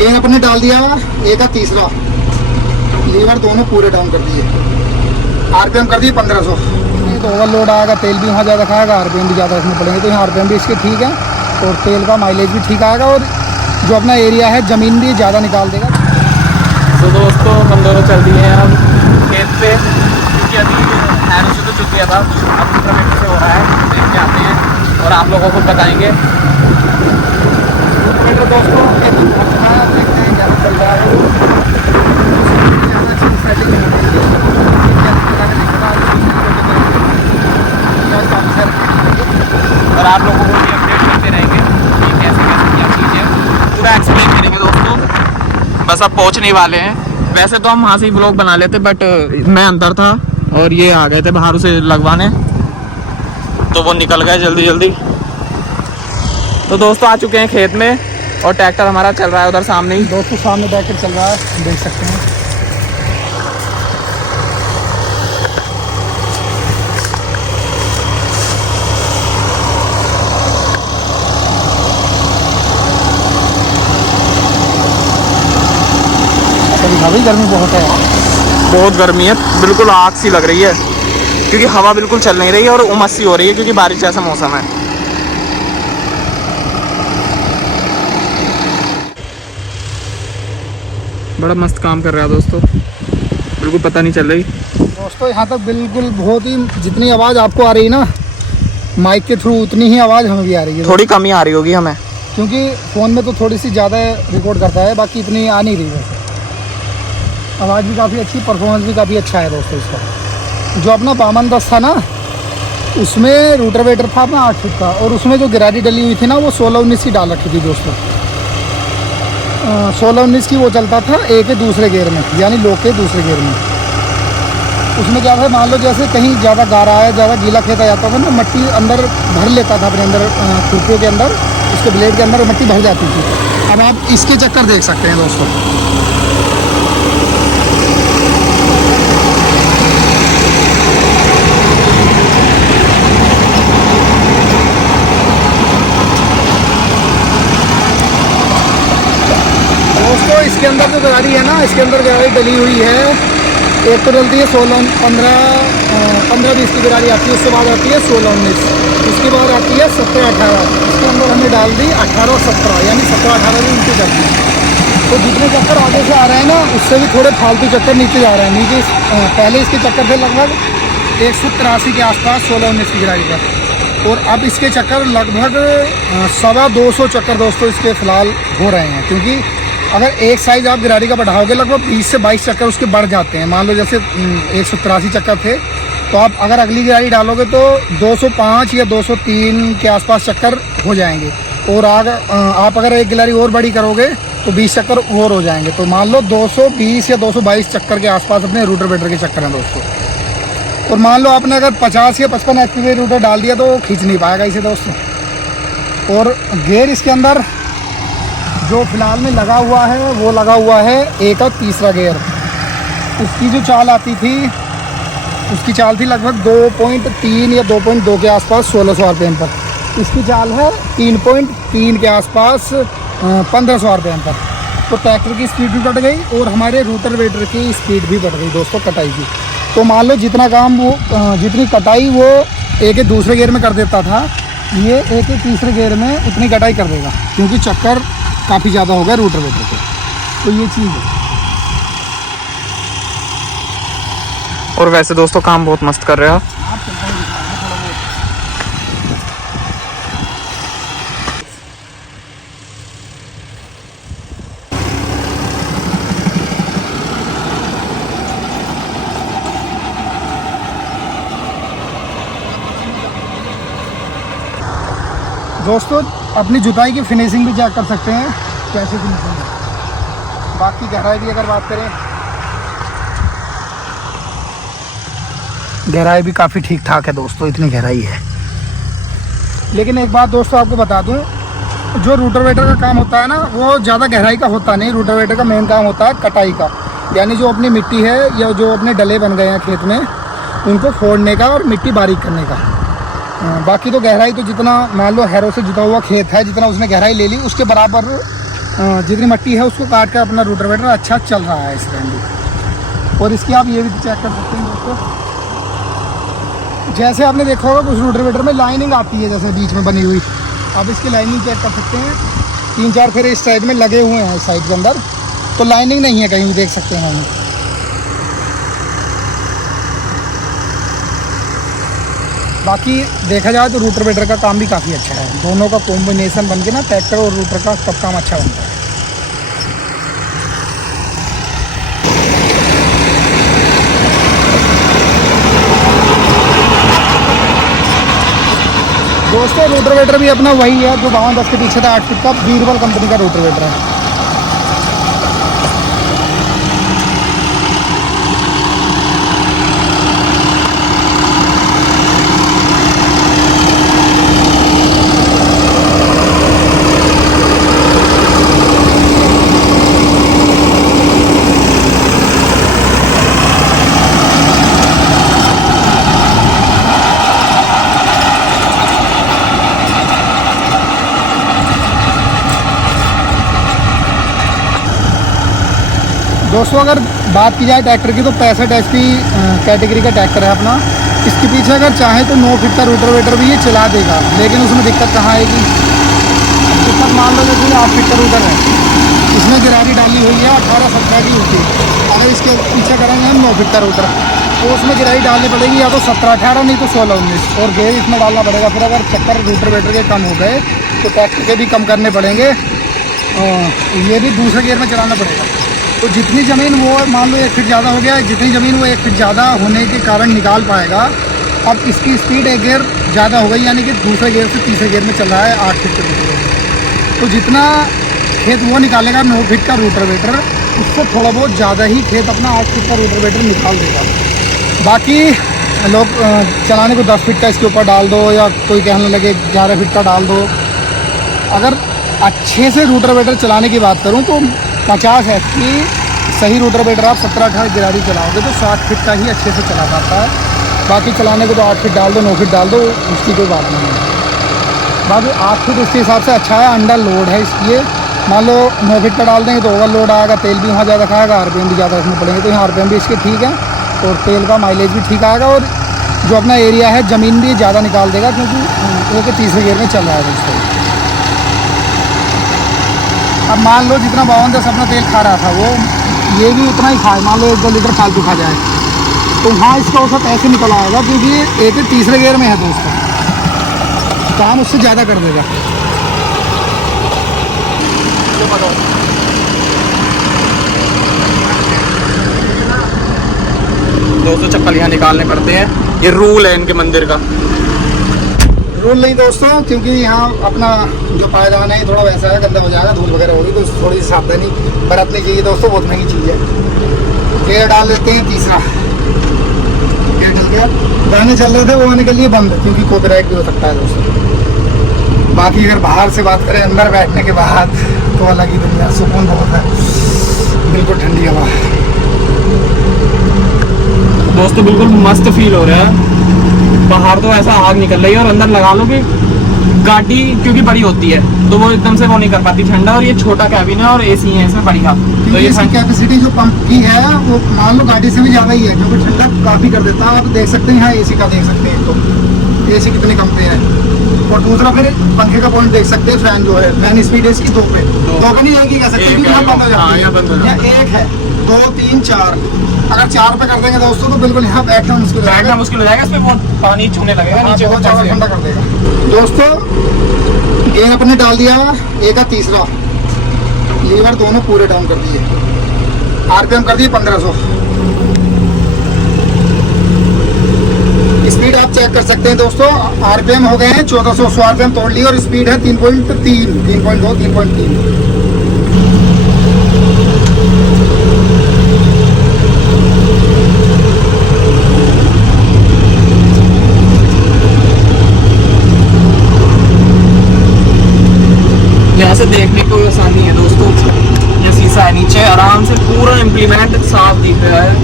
Gear अपने डाल दिया, एक का तीसरा, लीवर दोनों पूरे डाउन कर दिए, आरपीएम कर दिए 1500। तो ओवरलोड आएगा, तेल भी वहाँ ज़्यादा खाएगा, आरपीएम भी ज़्यादा रखने पड़ेंगे, तो यहाँ आरपीएम भी इसके ठीक है और तेल का माइलेज भी ठीक आएगा और जो अपना एरिया है ज़मीन भी ज़्यादा निकाल देगा। तो दोस्तों हम दोनों चल दिए हैं अब खेत पे, क्योंकि अभी हैरों से तो चुक गया था, अब इंटरनेट से हो रहा है, देख के आते हैं और आप लोगों को बताएंगे। तो दोस्तों देखते हैं क्या चल रहा है, और आप लोगों को भी अपडेट करते रहेंगे कि कैसे कैसे क्या चीज़ है, पूरा एक्सप्लेन करेंगे दोस्तों। बस अब पहुंचने ही वाले हैं। वैसे तो हम वहाँ से ही ब्लॉग बना लेते, बट मैं अंदर था और ये आ गए थे बाहर उसे लगवाने, तो वो निकल गए जल्दी जल्दी। तो दोस्तों आ चुके हैं खेत में और ट्रैक्टर हमारा चल रहा है उधर सामने ही। दोस्तों सामने बैठ चल रहा है, देख सकते हैं। अभी गर्मी बहुत है, बहुत गर्मी है, बिल्कुल आग सी लग रही है, क्योंकि हवा बिल्कुल चल नहीं रही है और उमस सी हो रही है, क्योंकि बारिश जैसा मौसम है। बड़ा मस्त काम कर रहा है दोस्तों, बिल्कुल पता नहीं चल रही। दोस्तों यहाँ तक बिल्कुल बहुत ही, जितनी आवाज़ आपको आ रही है ना माइक के थ्रू, उतनी ही आवाज़ हमें भी आ रही है। थोड़ी कमी आ रही होगी हमें, क्योंकि फ़ोन में तो थोड़ी सी ज़्यादा रिकॉर्ड करता है, बाकी इतनी आ नहीं रही है। आवाज़ भी काफ़ी अच्छी, परफॉर्मेंस भी काफ़ी अच्छा है दोस्तों इसका। जो अपना 5210 था ना, उसमें रोटावेटर था अपना 8 फीट का, और उसमें जो गिरारी डली हुई थी ना वो 16-19 की डाल रखी थी दोस्तों। 16-19 की वो चलता था ए के दूसरे गेयर में, यानी लो के दूसरे गेयर में। उसमें क्या था, मान लो जैसे कहीं ज़्यादा गारा है, ज़्यादा गीला खेता जाता था ना, मट्टी अंदर भर लेता था अपने अंदर, खुरपियों के अंदर, उसके ब्लेड के अंदर मट्टी भर जाती थी। अब आप इसके चक्कर देख सकते हैं दोस्तों। इसके अंदर जो गाड़ी है ना, इसके अंदर गाड़ी डली हुई है, एक तो डलती है 15-20 की गाड़ी आती है, उसके बाद आती है 16-19, उसके बाद आती है 17-18। इसके अंदर हमने डाल दी 18-17, यानी 17-18 भी नीचे जाती है। तो जितने चक्कर आगे से आ रहे हैं ना, उससे भी थोड़े फालतू चक्कर नीचे जा रहे हैं। नीचे पहले इसके चक्कर थे लगभग 183 के आसपास 16-19 की गाड़ी पर, और अब इसके चक्कर लगभग 225 चक्कर दोस्तों इसके फ़िलहाल हो रहे हैं। क्योंकि अगर एक साइज़ आप गिरारी का बढ़ाओगे, लगभग 20 से 22 चक्कर उसके बढ़ जाते हैं। मान लो जैसे 183 चक्कर थे, तो आप अगर अगली गिरारी डालोगे तो 205 या 203 के आसपास चक्कर हो जाएंगे, और आप अगर एक गिरारी और बड़ी करोगे तो 20 चक्कर और हो जाएंगे। तो मान लो 220 या 222 चक्कर के आसपास अपने रोटावेटर के चक्कर हैं दोस्तों। और मान लो आपने अगर 50 या 55 HP रोटर डाल दिया तो खींच नहीं पाएगा इसे दोस्तों। और गेयर इसके अंदर जो फिलहाल में लगा हुआ है, वो लगा हुआ है ए का तीसरा गेयर। उसकी जो चाल आती थी, उसकी चाल थी लगभग 2.3 या 2.2 के आसपास 1600 RPM पर। इसकी चाल है 3.3 के आसपास 1500 RPM पर। तो ट्रैक्टर की स्पीड भी बढ़ गई और हमारे रोटावेटर की स्पीड भी बढ़ गई दोस्तों, कटाई की। तो मान लो जितना काम वो, जितनी कटाई वो ए के दूसरे गेयर में कर देता था, ये ए के तीसरे गेयर में उतनी कटाई कर देगा, क्योंकि चक्कर काफ़ी ज़्यादा हो गया रोटावेटर के। तो ये चीज़ है। और वैसे दोस्तों काम बहुत मस्त कर रहे हो। दोस्तों अपनी जुताई की फिनिशिंग भी चेक कर सकते हैं, कैसे फिनिशिंग है। बाकी गहराई की अगर बात करें, गहराई भी काफ़ी ठीक ठाक है दोस्तों, इतनी गहराई है। लेकिन एक बात दोस्तों आपको बता दूं, जो रोटावेटर का काम होता है ना, वो ज़्यादा गहराई का होता नहीं। रोटावेटर का मेन काम होता है कटाई का, यानी जो अपनी मिट्टी है या जो अपने डले बन गए हैं खेत में, उनको फोड़ने का और मिट्टी बारीक करने का। बाकी तो गहराई तो जितना मान लो हैरों से जुता हुआ खेत है, जितना उसने गहराई ले ली, उसके बराबर जितनी मट्टी है उसको काट कर अपना रोटावेटर अच्छा चल रहा है इस टाइम भी। और इसकी आप ये भी चेक कर सकते हैं दोस्तों, जैसे आपने देखा होगा कुछ रोटावेटर में लाइनिंग आती है जैसे बीच में बनी हुई, आप इसकी लाइनिंग चेक कर सकते हैं। 3-4 फेरे इस साइड में लगे हुए हैं, इस साइड के अंदर तो लाइनिंग नहीं है कहीं भी, देख सकते हैं हम। बाकी देखा जाए तो रोटावेटर का काम भी काफ़ी अच्छा है, दोनों का कॉम्बिनेशन बन के ना ट्रैक्टर और रोटर का सब काम अच्छा बनता है। दोस्तों रोटावेटर भी अपना वही है जो 5210 के पीछे था, 8 फीट का बीरबल कंपनी का रोटावेटर है। दोस्तों अगर बात की जाए ट्रैक्टर की तो 65 HP कैटेगरी का ट्रैक्टर है अपना। इसके पीछे अगर चाहे तो 9 फीट का रोटावेटर भी ये चला देगा, लेकिन उसमें दिक्कत कहाँ आएगी। दिक्कत मान लो जैसे 8 फीट का रोटर है, इसमें गिरारी डाली हुई है 18-17 की होती है। अगर इसके पीछे करेंगे हम 9 फीट का रोटर तो उसमें गिरारी डालनी पड़ेगी या तो 17-18 नहीं तो 16-19, और गेयर इसमें डालना पड़ेगा। फिर अगर चक्कर रोटावेटर के कम हो गए तो ट्रैक्टर के भी कम करने पड़ेंगे, ये भी दूसरे गियर में चलाना पड़ेगा। तो जितनी ज़मीन वो मान लो 1 फीट ज़्यादा हो गया है, जितनी ज़मीन वो 1 फीट ज़्यादा होने के कारण निकाल पाएगा, अब इसकी स्पीड 1 गियर ज़्यादा हो गई, यानी कि दूसरे गियर से तीसरे गियर में चल रहा है 8 फीट के रोटावेटर। तो जितना खेत वो निकालेगा 9 फीट का रोटावेटर, उससे थोड़ा बहुत ज़्यादा ही खेत अपना 8 फीट का रोटावेटर निकाल देगा। बाकी लोग चलाने को 10 फीट का इसके ऊपर डाल दो, या कोई कहने लगे 11 फीट का डाल दो। अगर अच्छे से रोटावेटर चलाने की बात करूँ तो 50 HP सही रोटावेटर आप 17-18 गिरारी चलाओगे तो 60 फीट का ही अच्छे से चला पाता है। बाकी चलाने को तो 8 फीट डाल दो, 9 फीट डाल दो, उसकी कोई बात नहीं है। बाकी 8 फीट उसके हिसाब से अच्छा है, अंडर लोड है इसलिए। मान लो 9 फीट का डाल देंगे तो ओवरलोड आएगा, तेल भी वहाँ ज़्यादा खाएगा, RPM भी ज़्यादा रखने पड़ेंगे। तो यहाँ RPM भी इसके ठीक है और तेल का माइलेज भी ठीक आएगा, और जो अपना एरिया है ज़मीन भी ज़्यादा निकाल देगा, क्योंकि वो के तीसरे गियर में चल रहा है दोस्तों। अब मान लो जितना 5210 अपना तेल खा रहा था वो ये भी उतना ही खाए, मान लो 1-2 लीटर फालतू खा जाए तो वहाँ इसका औसत ऐसे निकल आएगा, क्योंकि एक तीसरे गियर में है दोस्तों, काम उससे ज़्यादा कर देगा। दोस्तों चप्पल यहाँ निकालने पड़ते हैं, ये रूल है इनके मंदिर का। रूल नहीं दोस्तों, क्योंकि यहाँ अपना जो पायदान है थोड़ा वैसा है, गंदा हो जाएगा, धूल वगैरह होगी, तो थोड़ी सी सावधानी बरतनी चाहिए दोस्तों। बहुत महंगी चीज़ है। गेयर डाल देते हैं तीसरा, गेयर डल गया। गाने चल रहे थे वो आने के लिए बंद, क्योंकि कॉपीराइट भी हो सकता है दोस्तों। बाकी अगर बाहर से बात करें अंदर बैठने के बाद तो अलग ही दुनिया, सुकून बहुत है, बिल्कुल ठंडी हवा। दोस्तों बिल्कुल मस्त फील हो रहा है। बाहर तो ऐसा आग निकल रही है और अंदर लगा लो कि गाड़ी क्योंकि बड़ी होती है तो वो एकदम से वो नहीं कर पाती ठंडा, और ये छोटा कैबिन है और AC है इसमें बढ़िया। तो ये कैपेसिटी जो पंप की है वो मान लो गाड़ी से भी ज़्यादा ही है, क्योंकि ठंडा काफ़ी कर देता है। आप देख सकते हैं यहाँ AC का देख सकते हैं, तो AC कितनी कम पे है। और दूसरा फिर पंखे का पॉइंट देख सकते हैं, फैन जो है फैन स्पीड है इसकी 2 पे, 2 पे नहीं एक ही कह सकते हैं, यहाँ बंद हो जाती है। या 1 है 2 3 4, अगर 4 पे कर देंगे दोस्तों तो बिल्कुल यहाँ बैठना मुश्किल हो जाएगा। इसमें बहुत पानी छूने लगेगा नीचे, बहुत ज़्यादा ठंडा कर देगा दोस्तों। गेयर अपने डाल दिया, एक का तीसरा लीवर दोनों पूरे डाउन कर दिए, RPM कर दिए 1500। स्पीड आप चेक कर सकते हैं दोस्तों, RPM हो गए हैं 1400 RPM तोड़ ली, और स्पीड है 3.3 3.2 3.3। यहाँ से देखने को आसानी है दोस्तों, ये शीशा है नीचे, आराम से पूरा इम्प्लीमेंट साफ दिख रहा है।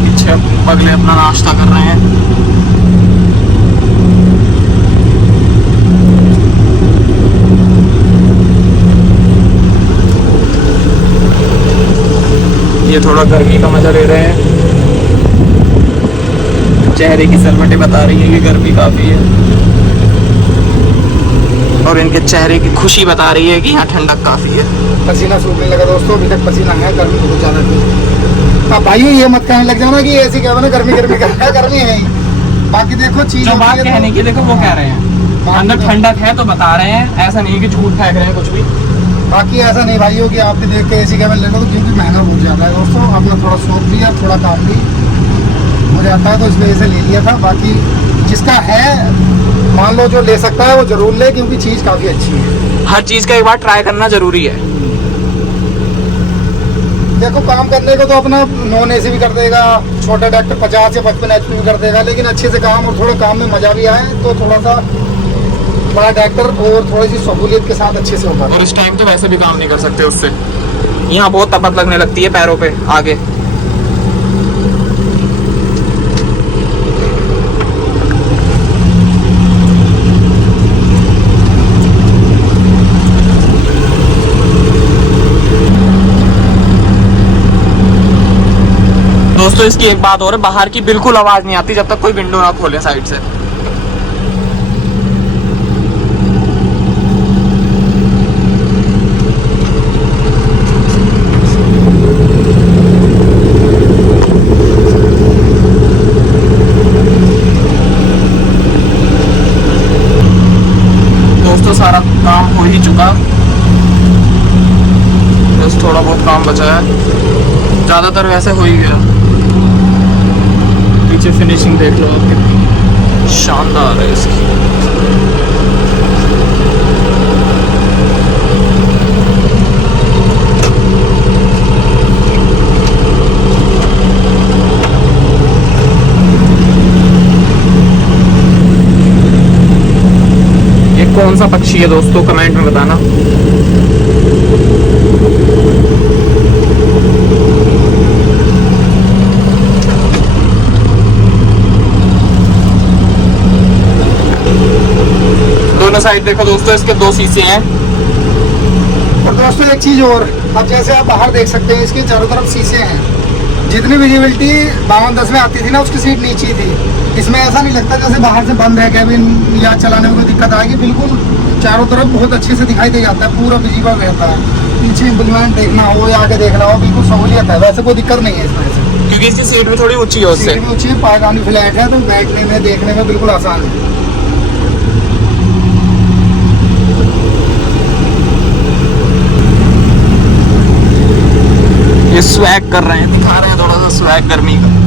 पीछे अगले अपना नाश्ता कर रहे हैं। ये थोड़ा गर्मी का मजा ले रहे हैं। चेहरे की सलवटें बता रही हैं कि गर्मी काफ़ी है, और इनके चेहरे की खुशी बता रही है कि यहाँ ठंडक काफ़ी है। पसीना सूखने लगा दोस्तों, अभी तक पसीना है, गर्मी बहुत ज़्यादा थी। अब भाइयों ये मत कहने लग जाना कि ऐसी क्या ना गर्मी गर्मी का, गर्मी है ही। बाकी देखो चीज जो बात कहने की देखो वो कह रहे हैं, अंदर ठंडक है तो बता रहे हैं, ऐसा नहीं है कि झूठ फेंक रहे हैं कुछ भी। बाकी ऐसा नहीं भाइयों कि आप भी देख के एसी कैबिन ले लो, तो क्योंकि महंगा बहुत ज़्यादा है दोस्तों। अपना थोड़ा शौक भी है, थोड़ा काम भी हो जाता है, तो इस वजह से ले लिया था। बाकी जिसका है मान लो जो ले सकता है वो जरूर ले, क्योंकि चीज़ काफ़ी अच्छी है। हर चीज़ का एक बार ट्राई करना जरूरी है। देखो काम करने को तो अपना नॉन एसी भी कर देगा, छोटा ट्रैक्टर 50 या 55 HP भी कर देगा, लेकिन अच्छे से काम और थोड़ा काम में मजा भी आए तो थोड़ा सा बड़ा ट्रैक्टर और थोड़ी सी सहूलियत के साथ अच्छे से होगा। और इस टाइम तो वैसे भी काम नहीं कर सकते उससे, यहाँ बहुत तपत लगने लगती है पैरों पे आगे। दोस्तों इसकी एक बात और है, बाहर की बिल्कुल आवाज नहीं आती जब तक कोई विंडो ना खोले साइड से। दोस्तों सारा काम हो ही चुका, बस थोड़ा बहुत काम बचा है, ज्यादातर वैसे हो ही गया। पीछे फिनिशिंग देख लो आप, कितनी शानदार है इसकी। ये कौन सा पक्षी है दोस्तों, कमेंट में बताना। दोनों साइड देखो दोस्तों, इसके 2 शीशे हैं। और दोस्तों एक चीज़ और, अब जैसे आप बाहर देख सकते हैं इसके चारों तरफ शीशे हैं। जितनी विजिबिलिटी 52-10 में आती थी ना, उसकी सीट नीचे थी। इसमें ऐसा नहीं लगता जैसे बाहर से बंद है कैबिन या चलाने में कोई दिक्कत आएगी, बिल्कुल चारों तरफ बहुत अच्छे से दिखाई दे जाता है, पूरा विजिबल रहता है। पीछे इम्प्लीमेंट देखना हो या आगे देखना हो, बिल्कुल सहूलियत है, वैसे कोई दिक्कत नहीं है इसमें से। क्योंकि इसकी सीट भी थोड़ी ऊंची है उससे। सीट भी ऊंची है, पायदानी फ्लैट है, तो बैठने में देखने में बिल्कुल आसान है। ये स्वैग कर रहे हैं, दिखा रहे हैं थोड़ा सा स्वैग गर्मी का।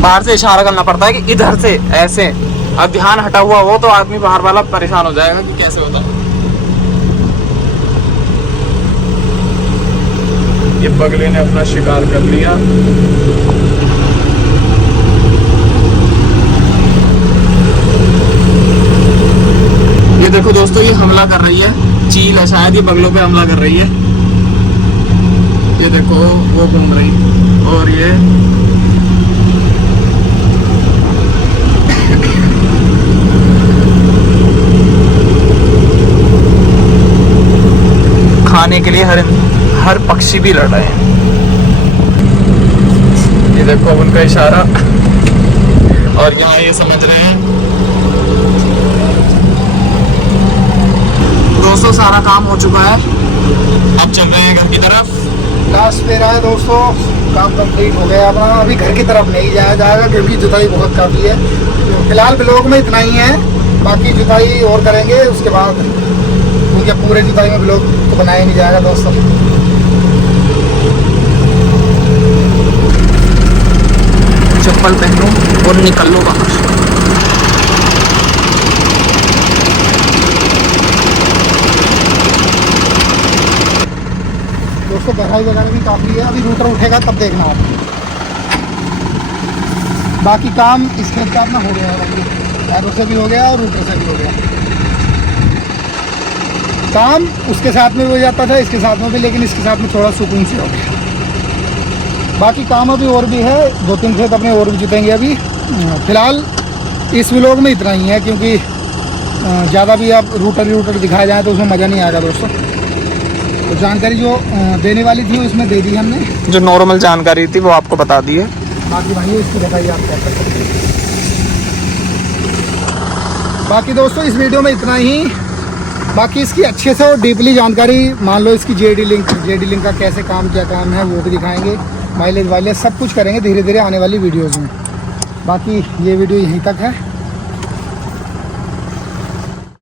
बाहर से इशारा करना पड़ता है कि इधर से ऐसे, अब ध्यान हटा हुआ हो तो आदमी बाहर वाला परेशान हो जाएगा कि कैसे होता है। ये बगले ने अपना शिकार कर लिया। ये देखो दोस्तों, ये हमला कर रही है, चील है शायद, ये बगलों पे हमला कर रही है। ये देखो वो घूम रही, और ये खाने के लिए हर पक्षी भी लड़ रहे हैं। ये देखो अब उनका इशारा, और यहाँ ये समझ रहे हैं। दोस्तों सारा काम हो चुका है, अब चल रहे हैं घर की तरफ। लास्ट पे रहा है दोस्तों, काम कंप्लीट हो गया अपना। अभी घर की तरफ नहीं जाया जाएगा क्योंकि जुताई बहुत काफ़ी है। फिलहाल ब्लॉग में इतना ही है, बाकी जुताई और करेंगे उसके बाद, क्योंकि पूरे जुताई में ब्लॉग तो बनाया नहीं जाएगा दोस्तों। चप्पल पहनो और निकल लो बाहर। दोस्तों बढ़ाई वगैरह भी काफ़ी है, अभी रूटर उठेगा तब देखना आप। बाकी काम इस खेत का अपना हो गया है, एरो से भी हो गया और रूटर से भी हो गया। काम उसके साथ में भी हो जाता था, इसके साथ में भी, लेकिन इसके साथ में थोड़ा सुकून से हो गया। बाकी काम अभी और भी है, 2-3 खेत अपने और भी जुतेंगे अभी। फिलहाल इस व्लॉग में इतना ही है, क्योंकि ज़्यादा भी आप रूटर दिखाया जाए तो उसमें मज़ा नहीं आएगा दोस्तों। तो जानकारी जो देने वाली थी उसमें दे दी हमने। जो नॉर्मल जानकारी थी वो आपको बता दी है। बाकी भाई इसकी बताइए आप क्या कर सकते हैं। बाकी दोस्तों इस वीडियो में इतना ही। बाकी इसकी अच्छे से और डीपली जानकारी, मान लो इसकी जेडी लिंक का कैसे काम, क्या काम है वो भी दिखाएंगे। माइलेज वाइलेज सब कुछ करेंगे धीरे धीरे आने वाली वीडियोज़ में। बाकी ये वीडियो यहीं तक है।